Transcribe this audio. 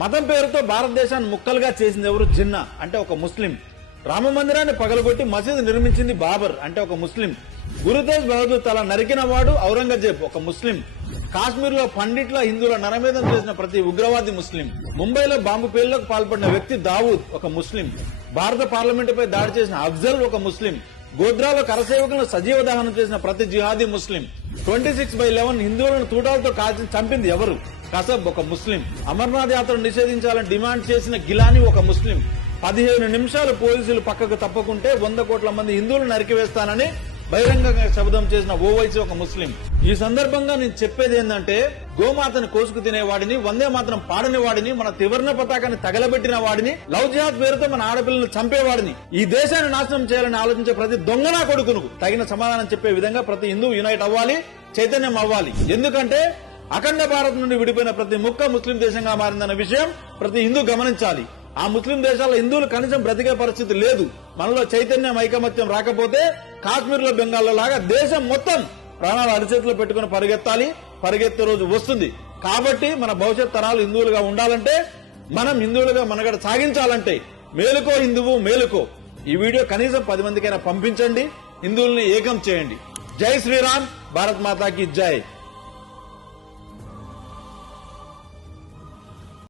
మతం పేరుతో భారతదేశాన్ని ముక్కలుగా చేసింది ఎవరు? జిన్నా అంటే ఒక ముస్లిం. రామ మందిరాన్ని పగలగొట్టి మసీదు నిర్మించింది బాబర్ అంటే ఒక ముస్లిం. గురుతేజ్ బహదూర్ తల నరికిన వాడు ఔరంగజేబ్ ఒక ముస్లిం. కాశ్మీర్ లో పండిట్ల హిందువుల నరమేధం చేసిన ప్రతి ఉగ్రవాది ముస్లిం. ముంబైలో బాంబు పేలులకు పాల్పడిన వ్యక్తి దావూద్ ఒక ముస్లిం. భారత పార్లమెంటుపై దాడి చేసిన అఫ్జల్ ఒక ముస్లిం. గోధ్రాలో కరసేవకులను సజీవ దహనం చేసిన ప్రతి జిహాదీ ముస్లిం. 26/11 హిందువులను తూటాలతో కాల్చి చంపింది ఎవరు? కసబ్ ఒక ముస్లిం. అమర్నాథ్ యాత్రను నిషేధించాలని డిమాండ్ చేసిన గిలానీ ఒక ముస్లిం. 15 నిమిషాలు పోలీసులు పక్కకు తప్పకుంటే 100 కోట్ల మంది హిందువులు నరికివేస్తానని బహిరంగంగా శబ్దం చేసిన ఓవైసీ ఒక ముస్లిం. ఈ సందర్భంగా నేను చెప్పేది ఏంటంటే, గోమాతను కోసుకు తినేవాడిని, వందే మాత్రం పాడని వాడిని, మన త్రివర్ణ పతాకాన్ని తగలబెట్టిన వాడిని, లవ్ జిహాద్ పేరుతో మన ఆడపిల్లలను చంపేవాడిని, ఈ దేశాన్ని నాశనం చేయాలని ఆలోచించే ప్రతి దొంగనా కొడుకును తగిన సమాధానం చెప్పే విధంగా ప్రతి హిందూ యునైట్ అవ్వాలి, చైతన్యం అవ్వాలి. ఎందుకంటే అఖండ భారత్ నుండి విడిపోయిన ప్రతి ముక్క ముస్లిం దేశంగా మారిందన్న విషయం ప్రతి హిందూ గమనించాలి. ఆ ముస్లిం దేశాల్లో హిందువులు కనీసం బ్రతికే పరిస్థితి లేదు. మనలో చైతన్యం, ఐకమత్యం రాకపోతే కాశ్మీర్ లో, బెంగాల్లో లాగా దేశం మొత్తం ప్రాణాలు అరిచేతిలో పెట్టుకుని పరిగెత్తాలి. పరిగెత్తే రోజు వస్తుంది. కాబట్టి మన భవిష్యత్ తరాలు హిందువులుగా ఉండాలంటే, మనం హిందువులుగా మనగడ సాగించాలంటే మేలుకో హిందువు మేలుకో. ఈ వీడియో కనీసం 10 మందికైనా పంపించండి. హిందువుల్ని ఏకం చేయండి. జై శ్రీరామ్, భారత్ మాతాకి జై.